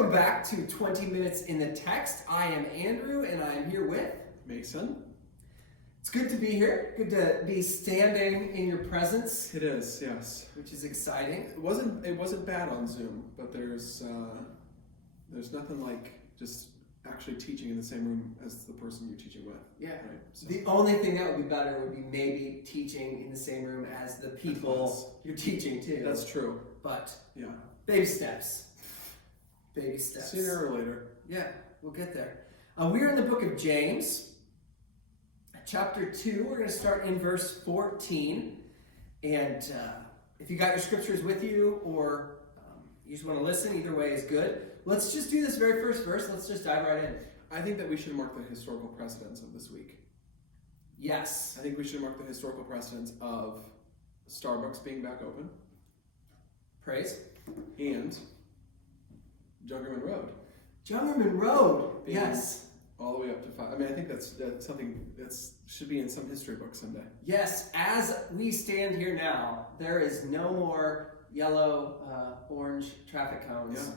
Welcome back to 20 Minutes in the Text. I am Andrew, and I am here with Mason. It's good to be here. Good to be standing in your presence. It is, yes. Which is exciting. It wasn't bad on Zoom, but there's nothing like just actually teaching in the same room as the person you're teaching with. Yeah. Right? So. The only thing that would be better would be maybe teaching in the same room as the people you're teaching to. That's true. But yeah, baby steps. Baby steps. Sooner or later. Yeah, we'll get there. We're in the book of James, chapter 2. We're going to start in verse 14. And if you got your scriptures with you or you just want to listen, either way is good. Let's just do this very first verse. Let's just dive right in. I think that we should mark the historical precedence of this week. Yes. I think we should mark the historical precedence of Starbucks being back open. Praise. And Jungerman Road. Jungerman Road, yes. All the way up to 5. I mean, I think that's something that should be in some history book someday. Yes, as we stand here now, there is no more yellow, orange traffic cones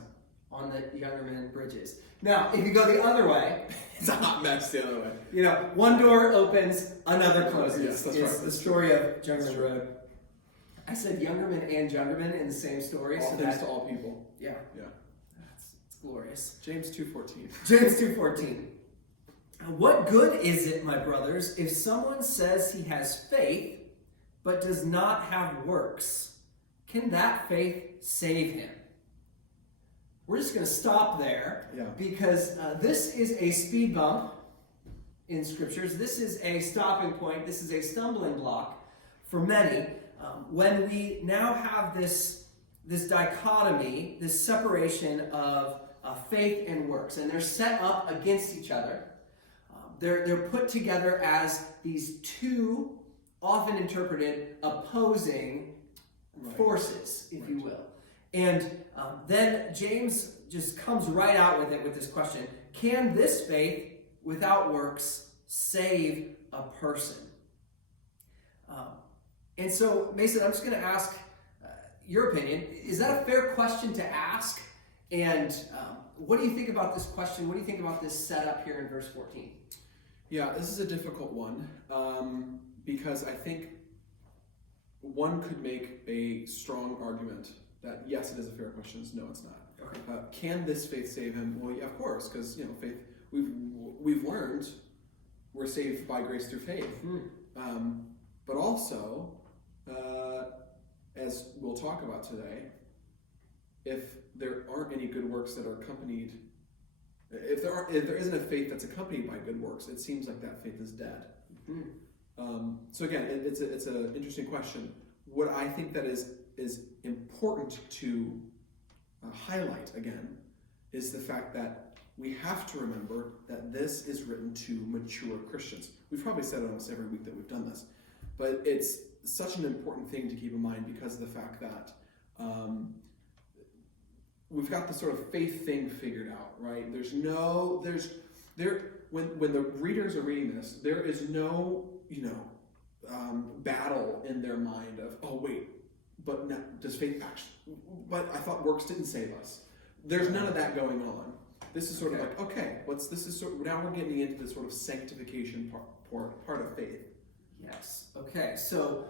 on the Jungerman bridges. Now, if you go the other way, it's a hot mess the other way. You know, one door opens, another closes. Yes, that's it's right. The story of Jungerman Road. I said Jungerman and Jungerman in the same story. All things to all people. Yeah. Yeah. It's glorious. James 2:14. James 2:14. What good is it, my brothers, if someone says he has faith but does not have works? Can that faith save him? We're just going to stop there because this is a speed bump in scriptures. This is a stopping point. This is a stumbling block for many. When we now have this dichotomy, this separation of faith and works, and they're set up against each other. They're put together as these two, often interpreted, opposing forces, if you will. And then James just comes right out with it with this question: can this faith without works save a person? And so, Mason, I'm just going to ask your opinion. Is that a fair question to ask? And what do you think about this question? What do you think about this setup here in verse 14? Yeah, this is a difficult one because I think one could make a strong argument that yes, it is a fair question. No, it's not. Okay. Can this faith save him? Well, yeah, of course, because faith. We've learned we're saved by grace through faith, but also, as we'll talk about today, if there aren't any good works that are accompanied, if there isn't a faith that's accompanied by good works, it seems like that faith is dead. So again, it's an interesting question. What I think that is important to highlight again is the fact that we have to remember that this is written to mature Christians. We've probably said it almost every week that we've done this, but it's such an important thing to keep in mind because of the fact that we've got the sort of faith thing figured out, right? When the readers are reading this, there is no battle in their mind of, oh wait, but now, does faith actually? But I thought works didn't save us. There's none of that going on. This is sort of like, okay, now we're getting into the sort of sanctification part of faith. Yes. Okay. So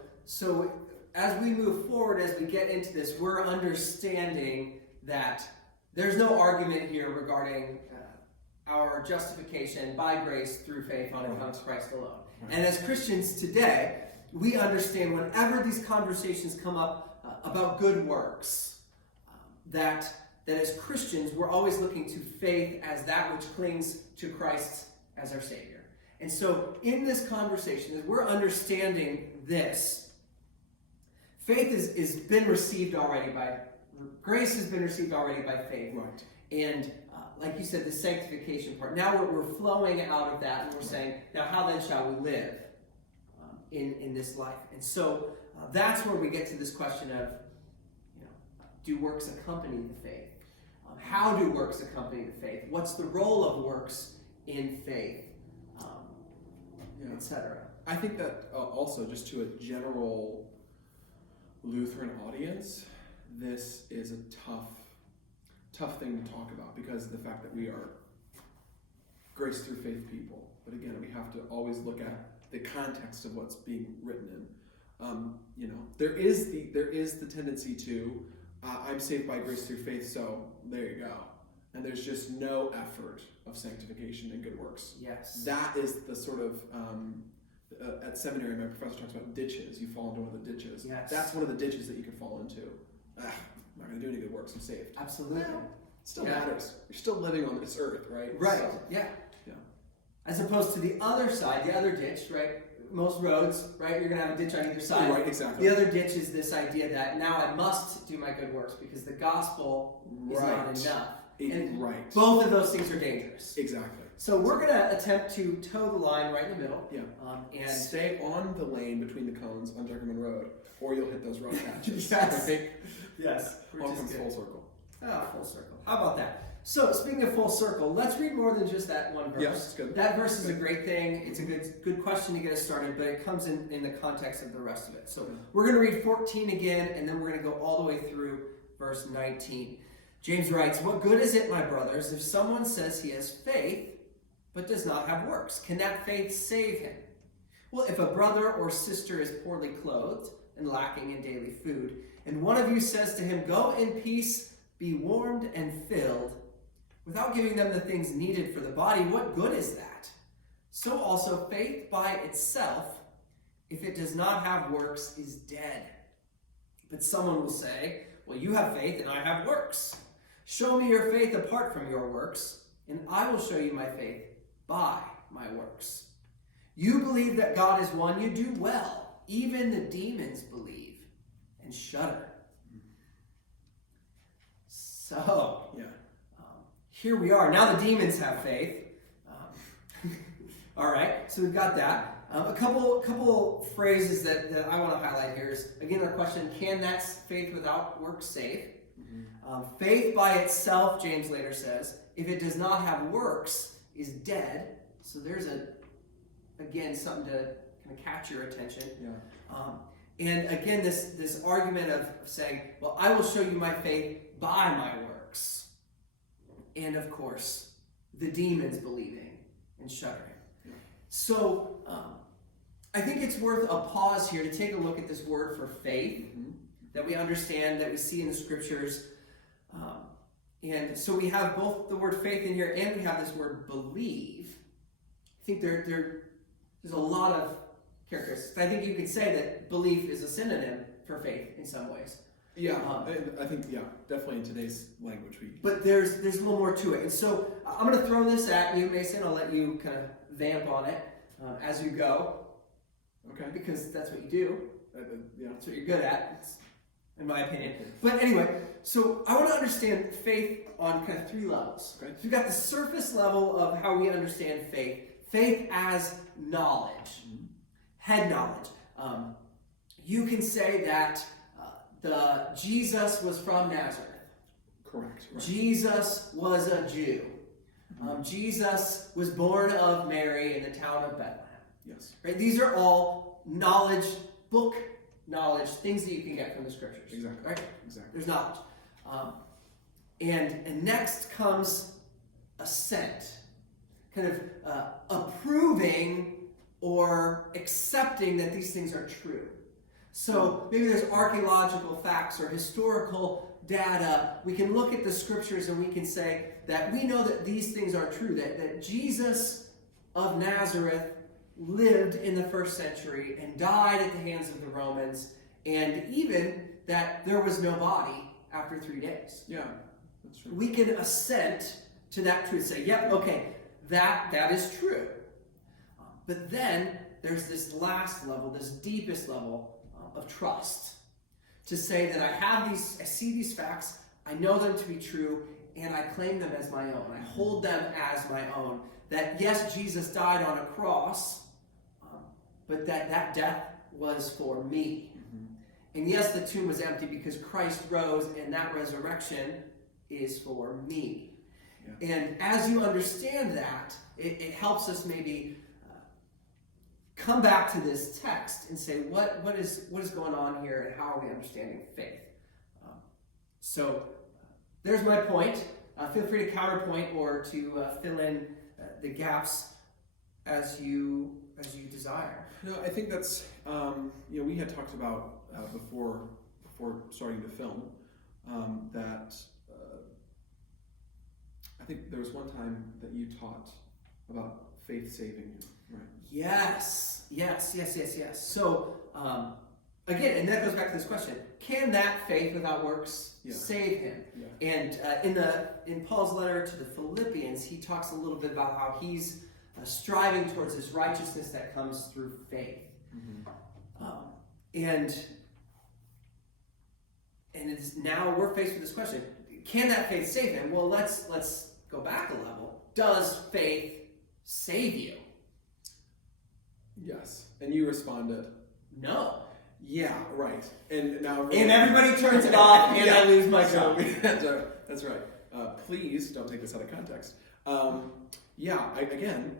as we move forward, as we get into this, we're understanding that there's no argument here regarding our justification by grace through faith on Christ alone. Right. And as Christians today, we understand whenever these conversations come up about good works, that as Christians, we're always looking to faith as that which clings to Christ as our Savior. And so in this conversation, as we're understanding this, faith is been received already by, grace has been received already by faith. Right. And like you said, the sanctification part, now we're flowing out of that and we're saying, now how then shall we live in this life? And so that's where we get to this question of, do works accompany the faith? How do works accompany the faith? What's the role of works in faith? Etc. I think that also, just to a general Lutheran audience, this is a tough thing to talk about because of the fact that we are grace through faith people. But again, we have to always look at the context of what's being written in. There is the tendency to I'm saved by grace through faith, so there you go. And there's just no effort of sanctification and good works. Yes. That is the sort of at seminary, my professor talks about ditches. You fall into one of the ditches. Yes. That's one of the ditches that you can fall into. I'm not going to do any good works. I'm saved. Absolutely. Well, it still matters. You're still living on this earth, right? Right. So, yeah. Yeah. As opposed to the other side, the other ditch, right? Most roads, right? You're going to have a ditch on either side. Right, exactly. The other ditch is this idea that now I must do my good works because the gospel is not enough. And right. both of those things are dangerous. Exactly. So we're going to attempt to toe the line right in the middle. Yeah. And stay on the lane between the cones on Jackerman Road, or you'll hit those rough patches. Yes. Right? Yes. All comes full circle. Oh, full circle. How about that? So, speaking of full circle, let's read more than just that one verse. Yes, good. That verse is a great thing. It's a good question to get us started, but it comes in the context of the rest of it. So, we're going to read 14 again, and then we're going to go all the way through verse 19. James writes, "What good is it, my brothers, if someone says he has faith, but does not have works? Can that faith save him? Well, if a brother or sister is poorly clothed and lacking in daily food, and one of you says to him, 'Go in peace, be warmed and filled,' without giving them the things needed for the body, what good is that? So also faith by itself, if it does not have works, is dead. But someone will say, 'Well, you have faith and I have works. Show me your faith apart from your works, and I will show you my faith by my works. You believe that God is one, you do well. Even the demons believe and shudder.'" So, Yeah. Here we are. Now the demons have faith. All right, so we've got that. A couple phrases that I want to highlight here is, again, our question, can that faith without works save? Mm-hmm. Faith by itself, James later says, if it does not have works, is dead. So there's, again, something to kind of catch your attention. Yeah. And again, this argument of saying, well, I will show you my faith by my works. And of course, the demons believing and shuddering. Yeah. So I think it's worth a pause here to take a look at this word for faith that we understand, that we see in the scriptures. And so we have both the word faith in here and we have this word believe. I think there's a lot of characteristics. I think you could say that belief is a synonym for faith in some ways. Yeah, I think, definitely in today's language. But there's a little more to it. And so I'm going to throw this at you, Mason. I'll let you kind of vamp on it as you go. Okay. Because that's what you do. Yeah. That's what you're good at, in my opinion. But anyway, so I want to understand faith on kind of three levels. Okay. So we've got the surface level of how we understand faith. Faith as knowledge. Head knowledge. You can say that Jesus was from Nazareth. Correct. Right. Jesus was a Jew. Jesus was born of Mary in the town of Bethlehem. Yes. Right? These are all knowledge, book knowledge, things that you can get from the scriptures. Exactly. Right? Exactly. There's knowledge. And next comes assent. Kind of approving or accepting that these things are true. So maybe there's archaeological facts or historical data. We can look at the scriptures and we can say that we know that these things are true, that Jesus of Nazareth lived in the first century and died at the hands of the Romans, and even that there was no body after 3 days. Yeah, that's true. We can assent to that truth, say, yep, okay, that is true. But then there's this last level, this deepest level of trust, to say that I see these facts, I know them to be true, and I claim them as my own. I hold them as my own. That yes, Jesus died on a cross, but that death was for me. And yes, the tomb was empty because Christ rose, and that resurrection is for me. Yeah. And as you understand that, it helps us maybe come back to this text and say, what is going on here, and how are we understanding faith? So there's my point. Feel free to counterpoint or to fill in the gaps as you desire. No, I think that's we had talked about before starting to film that I think there was one time that you taught about faith saving you, right? Yes. So again, and that goes back to this question: can that faith without works save him? Yeah. And in Paul's letter to the Philippians, he talks a little bit about how he's striving towards this righteousness that comes through faith. And it's now we're faced with this question: can that faith save him? Well, let's go back a level. Does faith save you? Yes. And you responded, no. Yeah, right. And now and everybody turns it off, and I lose my job. That's right. Please don't take this out of context. Again,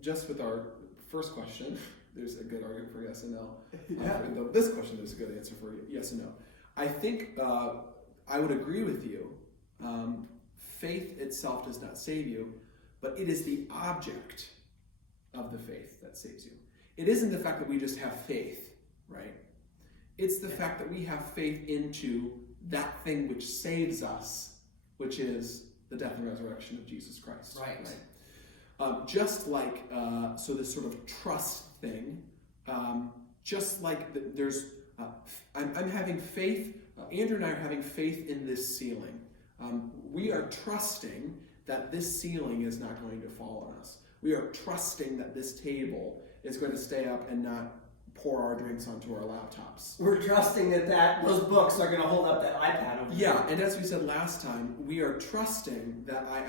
just with our first question, there's a good argument for yes and no. For this question, there's a good answer for yes and no. I think I would agree with you. Faith itself does not save you, but it is the object of the faith that saves you. It isn't the fact that we just have faith, right? It's the fact that we have faith into that thing which saves us, which is the death and resurrection of Jesus Christ. Right. Just like, so this sort of trust thing, just like there's, I'm having faith, Andrew and I are having faith in this ceiling. We are trusting that this ceiling is not going to fall on us. We are trusting that this table is going to stay up and not pour our drinks onto our laptops. We're trusting that those books are going to hold up that iPad over Yeah, and as we said last time, we are trusting that I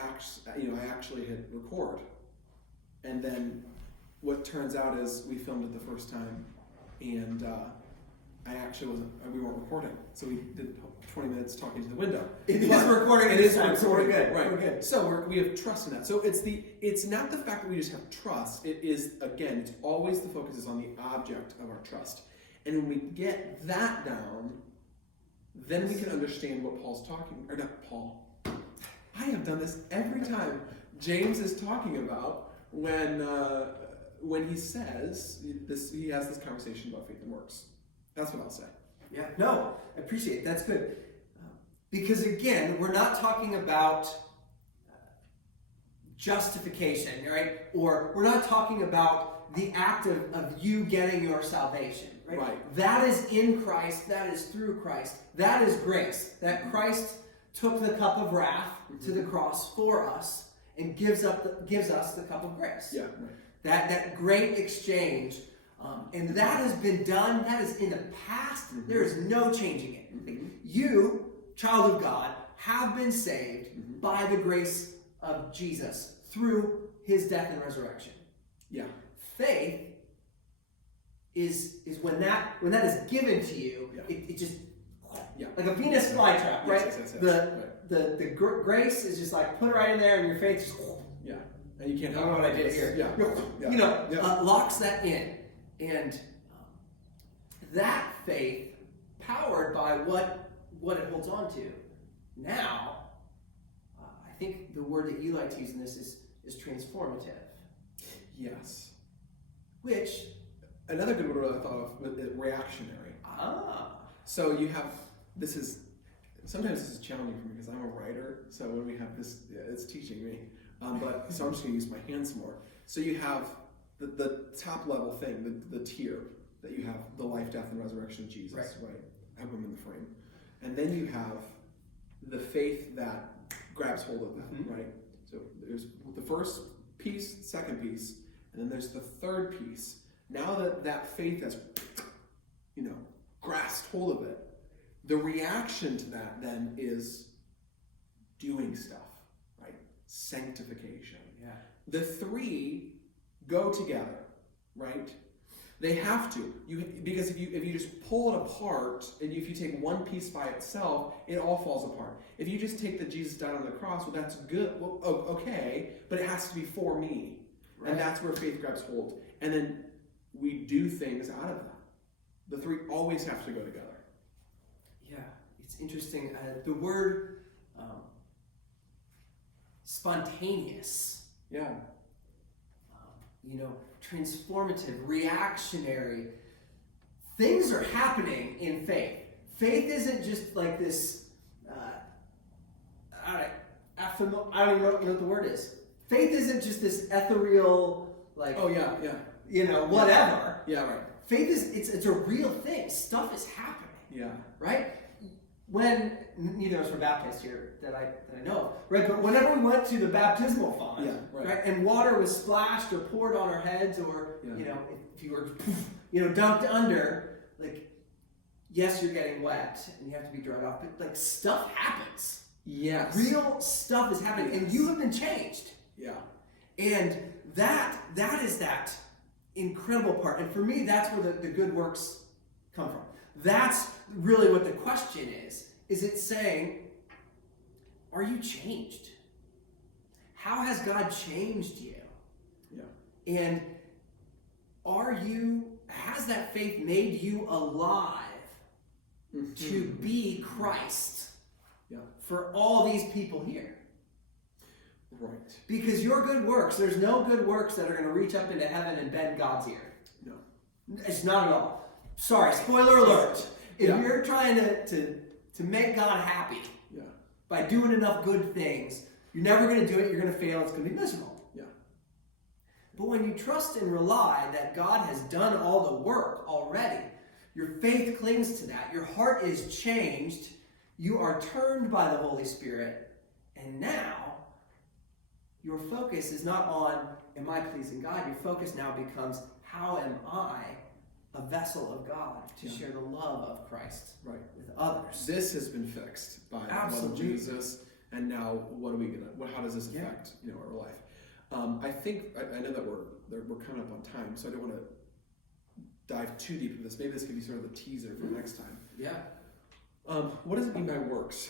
actually hit record. And then what turns out is we filmed it the first time, and we weren't recording. So we did 20 minutes talking to the window. It is recording. It is recording. So we're good. Right. We're good. So we have trust in that. So it's not the fact that we just have trust. It is, again, it's always the focus is on the object of our trust. And when we get that down, then we can understand what Paul's talking, or not Paul. I have done this every time James is talking about when he says this. He has this conversation about faith and works. That's what I'll say. Yeah, no, I appreciate it. That's good. Because again, we're not talking about justification, right? Or we're not talking about the act of you getting your salvation, right? That is in Christ, that is through Christ, that is grace. That Christ took the cup of wrath to the cross for us and gives us the cup of grace. Yeah, right. That great exchange. And that has been done. That is in the past. There is no changing it. You, child of God, have been saved by the grace of Jesus through his death and resurrection. Yeah. Faith is when that is given to you, it just like a Venus flytrap, right? Yes. The grace is just like put it right in there, and your faith just and you can't. I don't know what I did here. Locks that in. And that faith, powered by what it holds on to, now, I think the word that you like to use in this is transformative. Yes. Which, another good word I thought of is reactionary. So you have, sometimes this is challenging for me because I'm a writer, so when we have this, it's teaching me. So I'm just going to use my hands more. So you have the top level thing, the tier that you have, the life, death, and resurrection of Jesus, right? I have them in the frame. And then you have the faith that grabs hold of that, right? So there's the first piece, second piece, and then there's the third piece. Now that faith has, grasped hold of it, the reaction to that then is doing stuff, right? Sanctification. Yeah. The three go together, right? They have to. Because if you just pull it apart, and if you take one piece by itself, it all falls apart. If you just take the Jesus died on the cross, well, that's good. Well, okay, but it has to be for me, and that's where faith grabs hold. And then we do things out of that. The three always have to go together. Yeah, it's interesting. The word spontaneous, Yeah. Transformative, reactionary. Things are happening in faith. Faith isn't just like this, I don't even know what the word is. Faith isn't just this ethereal, like, Oh, yeah, whatever. Yeah, right. Faith it's a real thing. Stuff is happening. Yeah. Right? When neither of us were baptized here that I know of, right? But whenever we went to the baptismal font, Yeah, right. and water was splashed or poured on our heads, or Yeah. if you were dunked under, like, yes, you're getting wet and you have to be dried off, but like stuff happens. Yes. Real stuff is happening, and you have been changed. Yeah. And that is that incredible part. And for me, that's where the good works come from. That's really what the question is. Is it saying, are you changed? How has God changed you? Yeah. And has that faith made you alive to be Christ for all these people here? Right. Because your good works, there's no good works that are going to reach up into heaven and bend God's ear. No. It's not at all. Sorry, spoiler alert. If Yeah. you're trying to make God happy by doing enough good things, you're never going to do it, you're going to fail, it's going to be miserable. Yeah. But when you trust and rely that God has done all the work already, your faith clings to that, your heart is changed, you are turned by the Holy Spirit, and now your focus is not on, am I pleasing God? Your focus now becomes, how am I a vessel of God to share the love of Christ with others? This has been fixed by the blood of Jesus, and now how does this affect our life? I know that we're coming up on time, so I don't want to dive too deep into this. Maybe this could be sort of the teaser for next time. Yeah. What does it mean by works?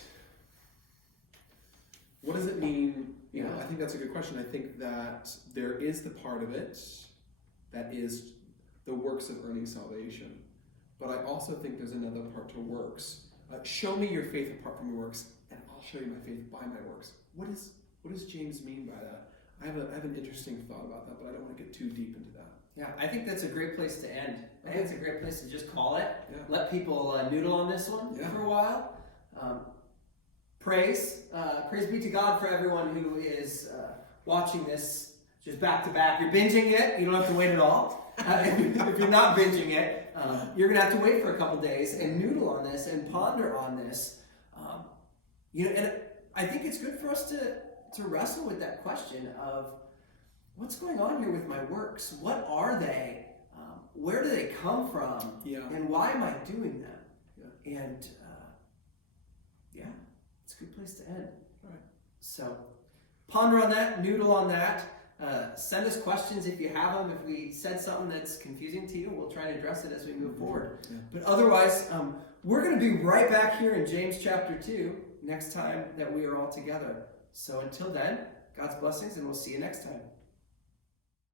What does it mean? I think that's a good question. I think that there is the part of it that is the works of earning salvation. But I also think there's another part to works. Show me your faith apart from your works, and I'll show you my faith by my works. What does James mean by that? I have an interesting thought about that, but I don't want to get too deep into that. Yeah, I think that's a great place to end. I think it's a great place to just call it. Yeah. Let people noodle on this one for a while. Praise be to God for everyone who is watching this just back to back. You're binging it, you don't have to wait at all. If you're not binging it, you're going to have to wait for a couple days and noodle on this and ponder on this. And I think it's good for us to wrestle with that question of, what's going on here with my works? What are they? Where do they come from? Yeah. And why am I doing them? Yeah. And it's a good place to end. Right. So ponder on that, noodle on that. Send us questions if you have them. If we said something that's confusing to you, we'll try and address it as we move forward. Yeah. But otherwise, we're going to be right back here in James chapter 2 next time that we are all together. So until then, God's blessings, and we'll see you next time.